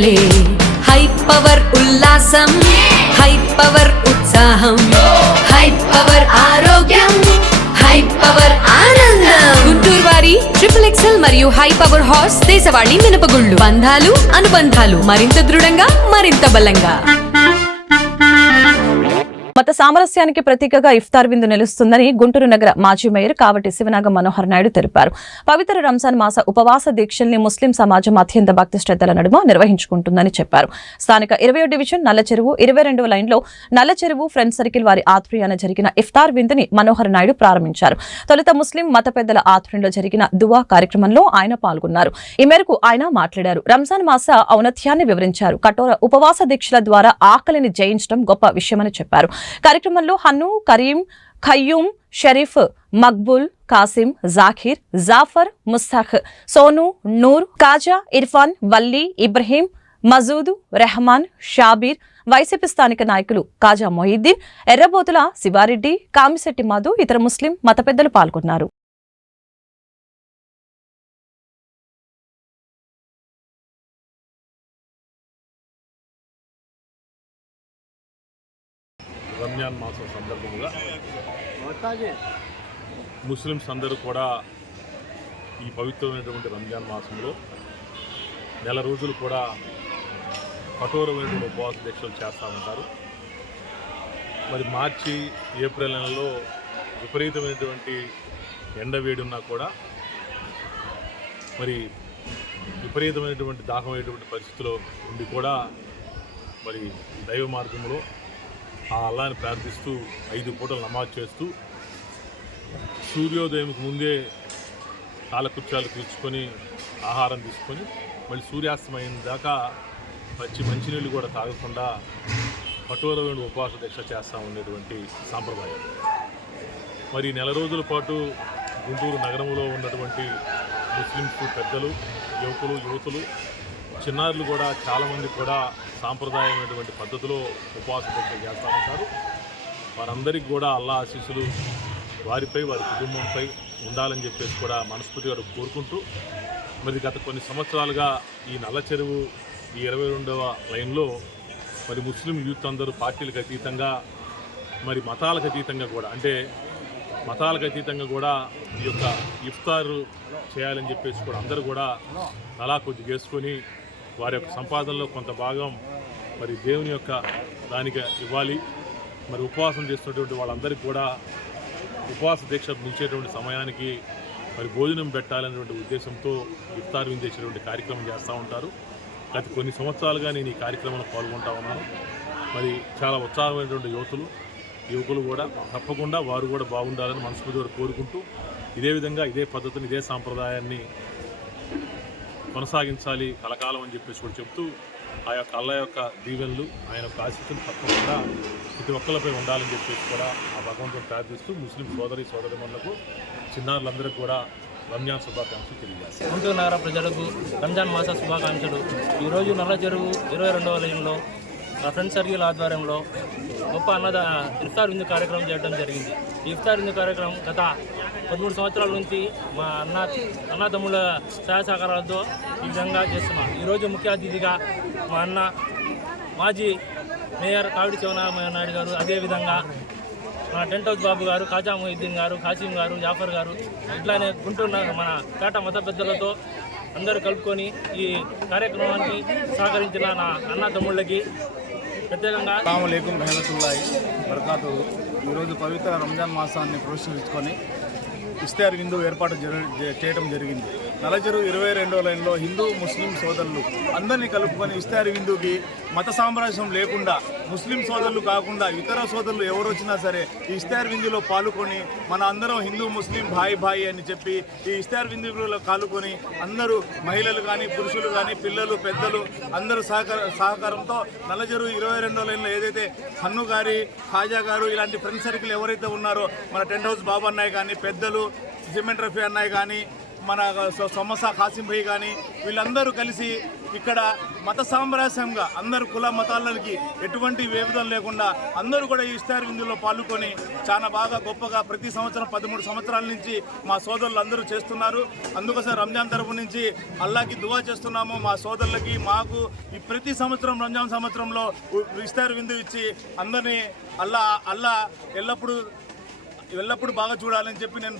పండగలే high power ఉల్లాసం high power ఉత్సాహం high power ఆరోగ్యం హై పవర్ ఆనందం గుంటూరు వారి XXL మరియు హై పవర్ హార్స్ దేశవాళీ మినపగుళ్ళు బంధాలు అనుబంధాలు మరింత దృఢంగా మరింత బలంగా. మత సామరస్యానికి ప్రతీకగా ఇఫ్తార్ విందు నిలుస్తుందని గుంటూరు నగర మాజీ మేయర్ కావటి శివనాగ మనోహర్ నాయుడు తెలిపారు. పవిత్ర రంజాన్ మాస ఉపవాస దీక్షల్ని ముస్లిం సమాజం అత్యంత భక్తి శ్రద్ధల నడుమ నిర్వహించుకుంటుందని చెప్పారు. స్థానిక 20వ డివిజన్ నల్లచెరువు 22వ లైన్లో నల్లచెరువు ఫ్రెండ్స్ సర్కిల్ వారి ఆధ్వర్యాన జరిగిన ఇఫ్తార్ విందుని మనోహర్ నాయుడు ప్రారంభించారు. తొలుత ముస్లిం మత పెద్దల ఆధ్వర్యంలో జరిగిన దువా కార్యక్రమంలో ఆయన పాల్గొన్నారు. ఈ మేరకు ఆయన మాట్లాడారు. రంజాన్ మాస ఔన్నత్యాన్ని వివరించారు. కఠోర ఉపవాస దీక్షల ద్వారా ఆకలిని జయించడం గొప్ప విషయమని చెప్పారు. కార్యక్రమంలో హన్ను, కరీం, ఖయ్యూమ్, షరీఫ్, మక్బూల్, కాసిం, జాఖీర్, జాఫర్, ముస్తాఖ్, సోను, నూర్, కాజా, ఇర్ఫాన్, వల్లి, ఇబ్రహీం, మజూద్, రెహమాన్, షాబీర్, వైసీపీ స్థానిక నాయకులు కాజా మొహిద్దీన్, ఎర్రబోతుల శివారెడ్డి, కామిశెట్టి మధు, ఇతర ముస్లిం మత పెద్దలు పాల్గొన్నారు. రంజాన్ మాసం సందర్భంగా ముస్లిమ్స్ అందరూ కూడా ఈ పవిత్రమైనటువంటి రంజాన్ మాసంలో నెల రోజులు కూడా కఠోరమైనటువంటి ఉపవాస దీక్షలు చేస్తూ ఉంటారు. మరి మార్చి, ఏప్రిల్ నెలలో విపరీతమైనటువంటి ఎండ వేడి ఉన్నా కూడా మరి విపరీతమైనటువంటి దాహమైనటువంటి పరిస్థితిలో ఉండి కూడా మరి దైవ మార్గంలో ఆ అల్లాని ప్రార్థిస్తూ 5 పూటలు నమాజ్ చేస్తూ సూర్యోదయంకు ముందే కాలకృత్యాలు తీర్చుకొని ఆహారం తీసుకొని మళ్ళీ సూర్యాస్తమైన దాకా మంచినీళ్ళు కూడా తాగకుండా కఠోరమైన ఉపవాస దీక్ష చేస్తూ ఉండేటువంటి సాంప్రదాయం. మరి నెల రోజుల పాటు గుంటూరు నగరంలో ఉన్నటువంటి ముస్లిమ్స్ పెద్దలు, యువతులు, చిన్నారులు కూడా చాలామంది కూడా సాంప్రదాయమైనటువంటి పద్ధతిలో ఉపవాస దీక్ష చేస్తూ ఉంటారు. వారందరికీ కూడా అల్లా ఆశీస్సులు వారిపై, వారి కుటుంబంపై ఉండాలని చెప్పేసి కూడా మనస్ఫూర్తిగా కోరుకుంటూ మరి గత కొన్ని సంవత్సరాలుగా ఈ నల్లచెరువు ఈ 22వ లైన్లో మరి ముస్లిం యూత్ అందరూ పార్టీలకు అతీతంగా మరి మతాలకు అతీతంగా కూడా ఈ యొక్క ఇఫ్తారు చేయాలని చెప్పేసి కూడా అందరూ కూడా తలా కొద్ది చేసుకొని వారి యొక్క సంపాదనలో కొంత భాగం మరి దేవుని యొక్క దానికి ఇవ్వాలి. మరి ఉపవాసం చేస్తున్నటువంటి వాళ్ళందరికీ కూడా ఉపవాస దీక్ష ముగిసేటువంటి సమయానికి మరి భోజనం పెట్టాలనేటువంటి ఉద్దేశంతో ఇఫ్తార్ విందు చేసేటువంటి కార్యక్రమం చేస్తూ ఉంటారు. గత కొన్ని సంవత్సరాలుగా నేను ఈ కార్యక్రమంలో పాల్గొంటూ ఉన్నాను. మరి చాలా ఉత్సాహమైనటువంటి యువకులు కూడా తప్పకుండా వారు కూడా బాగుండాలని మనస్ఫూర్తిగా కోరుకుంటూ ఇదే విధంగా ఇదే పద్ధతిని, ఇదే సాంప్రదాయాన్ని కొనసాగించాలి కలకాలం అని చెప్పేసి కూడా చెప్తూ ఆ యొక్క అల్లా యొక్క దీవెనలు, ఆయన యొక్క ఆశీస్సులు తప్పకుండా ప్రతి ఒక్కరిపై ఉండాలని చెప్పేసి కూడా ఆ భగవంతుని ప్రార్థిస్తూ ముస్లిం సోదరిమణులకు, చిన్నారులందరికీ కూడా రంజాన్ శుభాకాంక్షలు తెలియజేస్తారు. గుంటూరు నగర ప్రజలకు రంజాన్ మాస శుభాకాంక్షలు. ఈరోజు నల్లచెరువు 22వ లైన్లో ఫ్రెండ్స్ సర్కిల్ ఆధ్వర్యంలో గొప్ప ఇఫ్తార్ విందు కార్యక్రమం చేయడం జరిగింది. ఈ ఇఫ్తార్ విందు కార్యక్రమం గత 13 సంవత్సరాల నుంచి మా అన్న తమ్ముళ్ళ సహాయ సహకారాలతో ఈ విధంగా చేస్తున్నాం. ఈరోజు ముఖ్య అతిథిగా మా అన్న మాజీ మేయర్ కావిడి శివనాగ నాయుడు గారు, అదేవిధంగా మన టెంట్ హౌస్ బాబు గారు, కాజా మొహిద్దీన్ గారు, కాసిం గారు, జాఫర్ గారు, ఇట్లానే గుంటూరు మన పేట మత పెద్దలతో అందరూ కలుపుకొని ఈ కార్యక్రమానికి సహకరించిన నా అన్న తమ్ముళ్ళకి ప్రత్యేకంగా అస్సలాము అలైకుం రహమతుల్లాహి బరకాతుహు. ఈరోజు పవిత్ర రంజాన్ మాసాన్ని పురస్కరించుకొని ఇఫ్తార్ విందు ఏర్పాటు చేయడం జరిగింది. నల్లచెరువు 22వ లైన్లో హిందూ ముస్లిం సోదరులు అందరినీ కలుపుకొని ఇఫ్తార్ విందుకి మత సామరస్యం లేకుండా ముస్లిం సోదరులు కాకుండా ఇతర సోదరులు ఎవరు వచ్చినా సరే ఈ ఇఫ్తార్ విందులో పాల్గొని మన అందరం హిందూ ముస్లిం భాయి అని చెప్పి ఈ ఇఫ్తార్ విందులో పాల్గొని అందరూ మహిళలు కానీ, పురుషులు కానీ, పిల్లలు, పెద్దలు అందరూ సహకారంతో నల్లచెరువు 22వ లైన్లో ఏదైతే హన్ను గారి, ఖాజా గారు ఇలాంటి ఫ్రెండ్ సర్కిల్ ఎవరైతే ఉన్నారో మన టెంట్ హౌస్ బాబు అన్నయ్య కానీ, పెద్దలు సిమెంట్ రఫీ అన్నయ్య కానీ, మన సమోసా కాసిం భాయ్ కానీ వీళ్ళందరూ కలిసి ఇక్కడ మత సామరస్యంగా అందరు కుల మతాలకి ఎటువంటి విభేదం లేకుండా అందరూ కూడా ఈ ఇఫ్తార్ విందులో పాల్గొని చాలా బాగా గొప్పగా ప్రతి సంవత్సరం 13 సంవత్సరాల నుంచి మా సోదరులు అందరూ చేస్తున్నారు. అందుకోసం రంజాన్ తరపు నుంచి అల్లాకి దువా చేస్తున్నాము. మా సోదరులకి మాకు ఈ ప్రతి సంవత్సరం రంజాన్ సంవత్సరంలో ఇఫ్తార్ విందు ఇచ్చి అందరినీ అల్లా ఎల్లప్పుడూ బాగా చూడాలని చెప్పి నేను